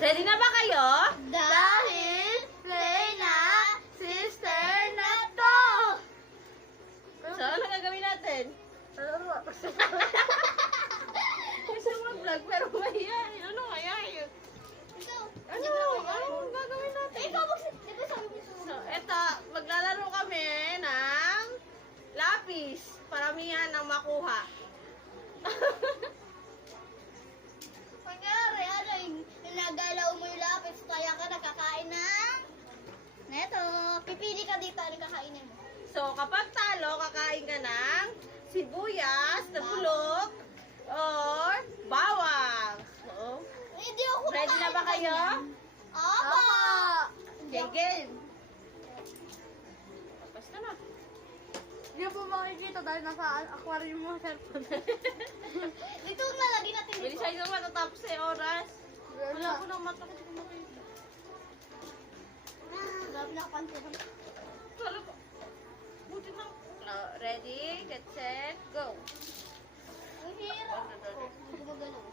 Ready na ba kayo? Dahil play na sister na to! So, ano gagawin natin? Gusto mag-vlog pero mahihayin. Ano mahihayin? Ano gagawin natin? Ikaw diba sabi mo So, eto, maglalaro kami ng lapis. Paramihan ang makuha. Kunyari, nagalaw mo yung lapis, kaya ka nakakain ng... Neto, pipili ka dito, ano kakainin mo? So, kapag talo, kakain ka ng sibuyas na bulok or bawang. So, Hindi ako ready na ba kayo? Opo! Okay, game. Basta na. Hindi po makikita dahil nasa aquarium mo cellphone. Dito na, lagi natin dito. Bilisan nyo matatapos sa oras. Wala ko nang mata ko sa kumain. Grabe na kapansin. Talo ko. Buti na. Ready, get set, go. Ang hirap. Hindi ko magalaw.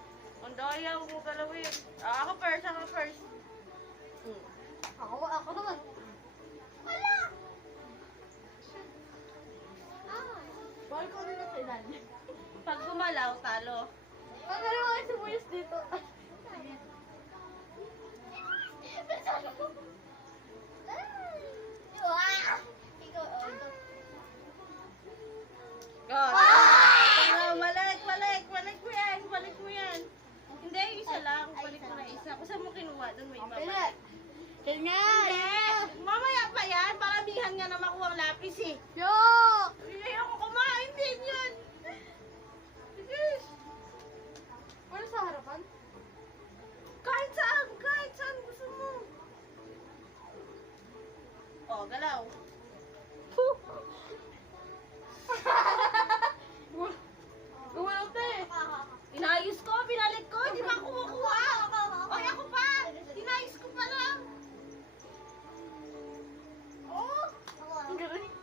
Ang daya mo galawin. Ako first. Ako naman. Wala! Bakit ko rin sa ilalim? Pag gumalaw, talo. Ang galing mga sibuyas dito. Ikaw, ikaw. Go. Balik mo yan. Hindi, isa lang. Balik mo na isa. Kung saan mo kinuha, doon may iba. Pili. Kaya nga. Hindi. Mamaya pa yan. Paramihan nga na makuha ang lapis eh. Yok! Hindi ako kumain din yan. Bilis. Ano sa harapan? Kahit saan gusto mo. Oh, galaw. Gumalaw te. Inayos ko, pinalit ko, hindi ba ako kumukuha? Oy, ako pa! Inayos ko pa lang. Oh! Ang galing.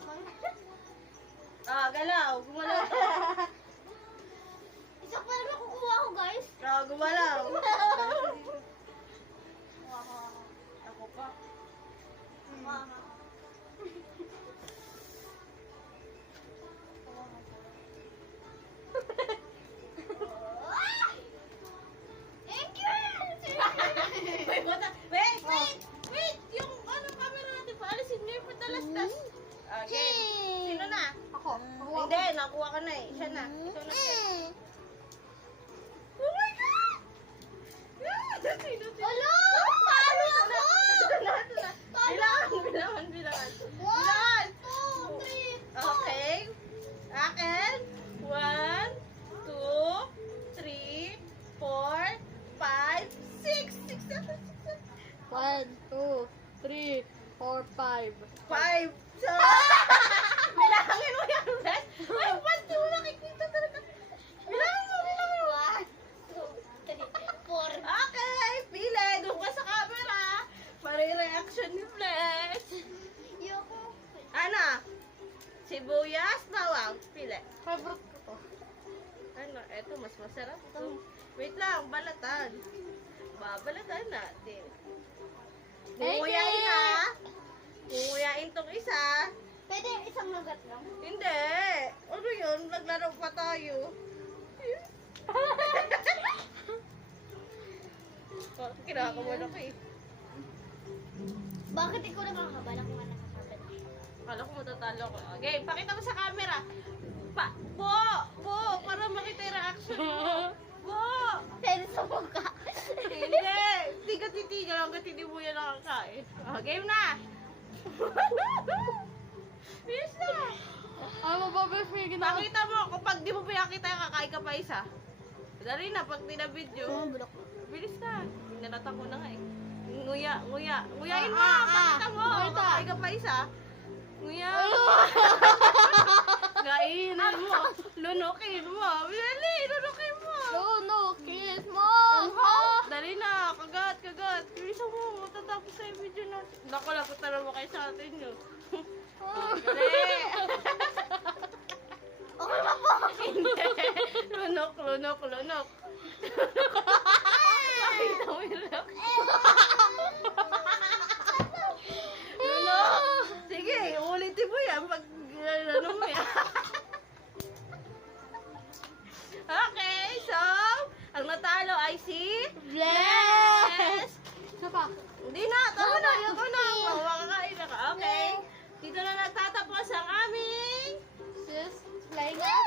Ah, galaw. Gumalaw to. Isa pa naman kukuha ko, guys. Ah, gumalaw. Ako pa. Thank you! Wait! Yung ano, camera natin, paalisin niyo yung padalastas. Okay. Sino na? Ako. Hindi, nakuha ka na eh. Siya na. Ito na siya. Oh my God! Sino? Hello! Talo ako! Bilangan. Bilangan. 1, 2, 3, Okay. Akin. 1, 2, 3, 4, 5, 6. 1, 2, 3, 4, 5. 5. So, bilangin mo yan, Bes. Ay, ba't di mo nakikita talaga? Bilangin mo. 1, 2, 3, 4. Okay, pili. Doon ka sa camera. Pare-reaction ni Flex. Yoko. Ano? Sibuyas, bawang. Pili. Favorite ko to. Ano? Eto, mas masarap to. Wait lang, balatan. Babalatan natin. Nguyain ha. Nguyain tong isa. Pwede isang nagat lang. Hindi. Ano yun? Naglaro pa tayo. Oh, kinakabahan ako eh. Bakit ikaw nakakabala kung ano nakakabala? Kala ko matatalo ko. Okay, pakita mo sa camera. Para makita yung reaction mo. Bo! Pero sa mukha. Hindi. Hindi ka titigil hanggat hindi mo yan nakakain. Oh, game na. Bilis na. Ano ba, best may ginagawa? Pakita mo. Kapag di mo pinakita, kakain ka pa isa. Dali na, pag tinabidyo. bulok. Bilis na. Ninatan ko na nga eh. Nguyain mo. Ah, Pakita mo. Pakita. Kakain ka pa isa. Nguya. Kainin mo. Lunukin mo. Dali, lunukin mo. No, kiss mo! Dali na. Kagat. Bilisan mo. Matatapos sa video na. Naku, laputan naman kayo sa atin yun. Dali. Okay ba po? Hindi. Lunok. Pakita mo Mirok. Nuno! Sige, ulitin mo yan pag ano mo yan. Okay, so, ang natalo ay si Bless! Isa pa. Hindi na, tama na, yun ko na. Makakain na ka. Okay. Dito na nagtatapos ang aming Sis, flying na.